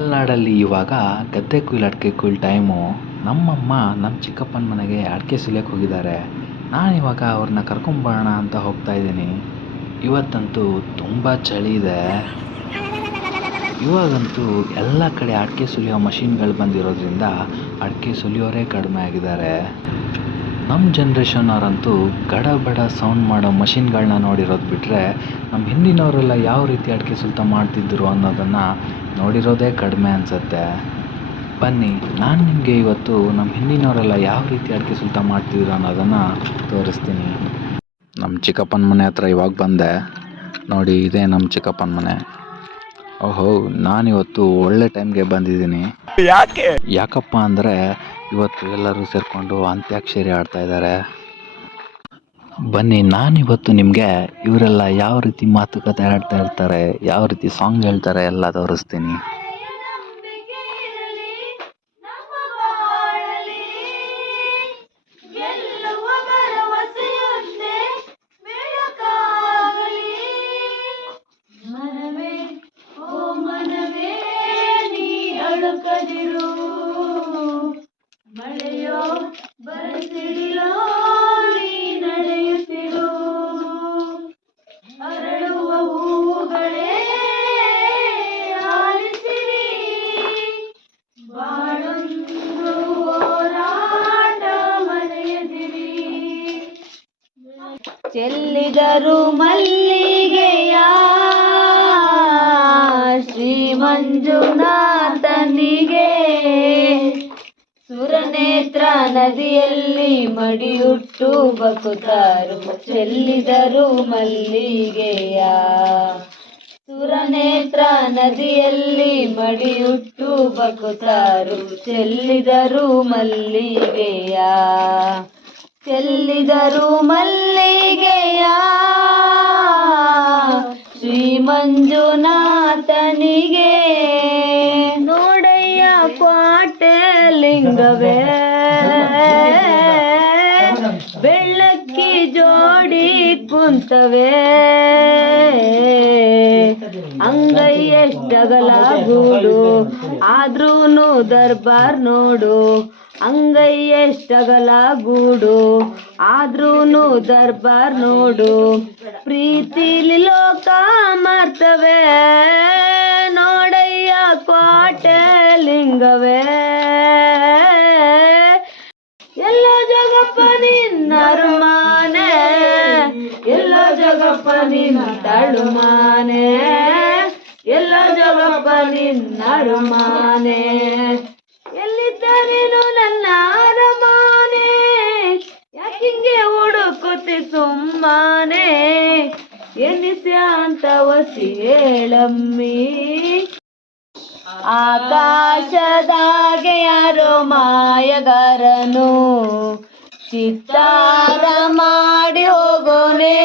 ಮಲೆನಾಡಲ್ಲಿ ಇವಾಗ ಗದ್ದೆ ಕುಯ್ಲು ಅಡಿಕೆ ಕುಯ್ಲು ಟೈಮು. ನಮ್ಮಮ್ಮ ನಮ್ಮ ಚಿಕ್ಕಪ್ಪನ ಮನೆಗೆ ಅಡಿಕೆ ಸುಲಿಯಕ್ಕೆ ಹೋಗಿದ್ದಾರೆ. ನಾನಿವಾಗ ಅವ್ರನ್ನ ಕರ್ಕೊಂಬರೋಣ ಅಂತ ಹೋಗ್ತಾ ಇದ್ದೀನಿ. ಇವತ್ತಂತೂ ತುಂಬ ಚಳಿ ಇದೆ. ಇವಾಗಂತೂ ಎಲ್ಲ ಕಡೆ ಅಡಿಕೆ ಸುಲಿಯೋ ಮಷಿನ್ಗಳು ಬಂದಿರೋದ್ರಿಂದ ಅಡಿಕೆ ಸುಲಿಯೋರೇ ಕಡಿಮೆ ಆಗಿದ್ದಾರೆ. ನಮ್ಮ ಜನ್ರೇಷನ್ನವರಂತೂ ಗಡಬಡ ಸೌಂಡ್ ಮಾಡೋ ಮಷಿನ್ಗಳನ್ನ ನೋಡಿರೋದು ಬಿಟ್ಟರೆ ನಮ್ಮ ಹಿಂದಿನವರೆಲ್ಲ ಯಾವ ರೀತಿ ಅಡಿಕೆ ಸುಲಿತ ಮಾಡ್ತಿದ್ದರು ಅನ್ನೋದನ್ನು ನೋಡಿರೋದೇ ಕಡಿಮೆ ಅನಿಸುತ್ತೆ. ಬನ್ನಿ, ನಾನು ನಿಮಗೆ ಇವತ್ತು ನಮ್ಮ ಹಿಂದಿನವರೆಲ್ಲ ಯಾವ ರೀತಿ ಅಡಿಕೆ ಸುಲಿತ ಮಾಡ್ತಿದ್ರು ಅನ್ನೋದನ್ನು ತೋರಿಸ್ತೀನಿ. ನಮ್ಮ ಚಿಕ್ಕಪ್ಪನ ಮನೆ ಹತ್ರ ಇವಾಗ ಬಂದೆ ನೋಡಿ. ಇದೇ ನಮ್ಮ ಚಿಕ್ಕಪ್ಪನ ಮನೆ. ಓಹೋ, ನಾನಿವತ್ತು ಒಳ್ಳೆ ಟೈಮ್ಗೆ ಬಂದಿದ್ದೀನಿ. ಯಾಕಪ್ಪ ಅಂದರೆ ಇವತ್ತು ಎಲ್ಲರೂ ಸೇರಿಕೊಂಡು ಅಂತ್ಯಾಕ್ಷರಿ ಆಡ್ತಾ ಇದ್ದಾರೆ. ಬನ್ನಿ, ನಾನಿವತ್ತು ನಿಮಗೆ ಇವರೆಲ್ಲ ಯಾವ ರೀತಿ ಮಾತುಕತೆ ಆಡ್ತಾ ಇರ್ತಾರೆ, ಯಾವ ರೀತಿ ಸಾಂಗ್ ಹೇಳ್ತಾರೆ ಎಲ್ಲ ತೋರಿಸ್ತೀನಿ. ಮಳೆಯೋ ಬರಸಿಡಿಲೋ ನೀ ನಡೆಯುತ್ತಿರು, ಅರಳುವ ಹೂಗಳೇ ಆಲಿಸಿರಿ, ಬಾಳೊಂದು ಹೋರಾಟ ಮರೆಯದಿರಿ. ಚೆಲ್ಲಿದರು ಮಲ್ಲಿಗೆಯ ಶ್ರೀ ಮಂಜುನಾಥನಿಗೆ, ಸುರನೇತ್ರ ನದಿಯಲ್ಲಿ ಮಡಿಯುಟ್ಟು ಬಕುತಾರು ಚೆಲ್ಲಿದರು ಮಲ್ಲಿಗೆಯ. ಸುರನೇತ್ರ ನದಿಯಲ್ಲಿ ಮಡಿಯುಟ್ಟು ಬಕುತಾರು ಚೆಲ್ಲಿದರು ಮಲ್ಲಿಗೆಯ. ಚೆಲ್ಲಿದರು ಮಲ್ಲಿಗೆಯ ಶ್ರೀ ಮಂಜುನಾಥನಿಗೆ. ನೋಡಯ್ಯ ಕ್ವಾಟೆ ಲಿಂಗವೇ ಬೆಳ್ಳಕ್ಕಿ ಜೋಡಿ ಕುಂತವೇ, ಅಂಗೈ ಎಷ್ಟಗಲ ಗೂಡು ಆದ್ರೂನು ದರ್ಬಾರ್ ನೋಡು, ಅಂಗೈ ಎಷ್ಟಗಲ ಗೂಡು ಆದ್ರೂನು ದರ್ಬಾರ್ ನೋಡು, ಪ್ರೀತಿಲಿ ಲೋಕ ಮರ್ತವೆ ನೋಡಯ್ಯ ಕ್ವಾಟೆ ಲಿಂಗವೇ. ಎಲ್ಲೋ ಜಗಪ್ಪ ನಿನ್ನ ಅರುಮಾನೆ, ಎಲ್ಲೋ ಜಗಪ್ಪ ನಿನ್ನ ತಳುಮಾನೆ, ಎಲ್ಲೋ ಜಗಪ್ಪ ನಿನ್ನ ಅರುಮಾನೆ, ಎಲ್ಲಿದ್ದರೇನು ನನ್ನ ಅರಮಾನೆ, ಯಾಕಿಂಗೆ ಹುಡುಕುತ್ತಿ ಸುಮ್ಮನೆ, ಎನ್ನಿಸ್ಯ ಅಂತ ಒಸಿ ಹೇಳಮ್ಮಿ. ಆಕಾಶದಾಗೆ ಯಾರೋ ಮಾಯಗಾರನು ಚಿತ್ತಾರ ಮಾಡಿ ಹೋಗೋನೆ,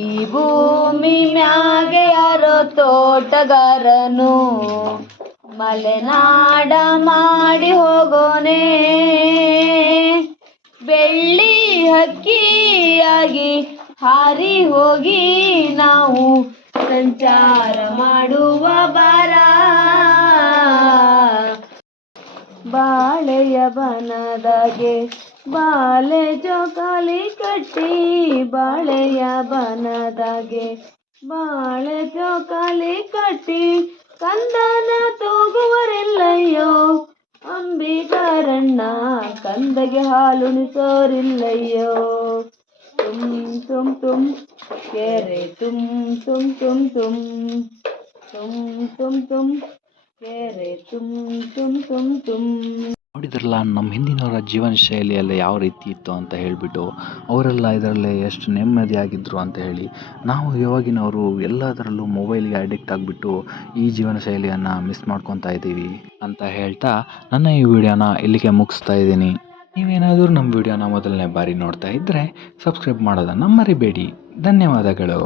ಈ ಭೂಮಿ ಮ್ಯಾಗೆ ಯಾರೋ ತೋಟಗಾರನು ಮಲೆನಾಡ ಮಾಡಿ ಹೋಗೋನೆ, ಬೆಳ್ಳಿ ಹಕ್ಕಿಯಾಗಿ ಹಾರಿ ಹೋಗಿ ನಾವು ಸಂಚಾರ ಮಾಡುವ ಬಾರ. ಬಾಳೆಯ ಬನದಾಗೆ ಬಾಳೆ ಜೋಕಾಲಿ ಕಟ್ಟಿ, ಬಾಳೆಯ ಬನದಾಗೆ ಬಾಳೆ ಜೋಕಾಲಿ ಕಟ್ಟಿ, ಕಂದನ ತೂಗುವರಿಲ್ಲಯ್ಯೋ ಅಂಬಿಗರಣ್ಣ, ಕಂದಗೆ ಹಾಲುಣಿಸೋರಿಲ್ಲಯ್ಯೋ. ತುಮ್ ತುಮ್ ತುಮ್ ಕೆರೆ ತುಮ್ ತುಮ್ ತುಮ್ ತುಮ್, ತುಮ್ ತುಮ್ ತುಮ್ ಕೆರೆ ತುಮ್ ತುಮ್ ತುಮ್ ತುಮ್. ನೋಡಿದ್ರಲ್ಲ ನಮ್ಮ ಹಿಂದಿನವರ ಜೀವನ ಶೈಲಿಯೆಲ್ಲ ಯಾವ ರೀತಿ ಇತ್ತು ಅಂತ ಹೇಳಿಬಿಟ್ಟು, ಅವರೆಲ್ಲ ಇದರಲ್ಲೇ ಎಷ್ಟು ನೆಮ್ಮದಿಯಾಗಿದ್ದರು ಅಂತ ಹೇಳಿ. ನಾವು ಇವಾಗಿನವರು ಎಲ್ಲದರಲ್ಲೂ ಮೊಬೈಲ್ಗೆ ಅಡಿಕ್ಟ್ ಆಗಿಬಿಟ್ಟು ಈ ಜೀವನ ಶೈಲಿಯನ್ನು ಮಿಸ್ ಮಾಡ್ಕೊತಾ ಇದ್ದೀವಿ ಅಂತ ಹೇಳ್ತಾ ನನ್ನ ಈ ವಿಡಿಯೋನ ಇಲ್ಲಿಗೆ ಮುಗಿಸ್ತಾ ಇದ್ದೀನಿ. ನೀವೇನಾದರೂ ನಮ್ಮ ವಿಡಿಯೋನ ಮೊದಲನೇ ಬಾರಿ ನೋಡ್ತಾ ಇದ್ದರೆ ಸಬ್ಸ್ಕ್ರೈಬ್ ಮಾಡೋದನ್ನು ಮರಿಬೇಡಿ. ಧನ್ಯವಾದಗಳು.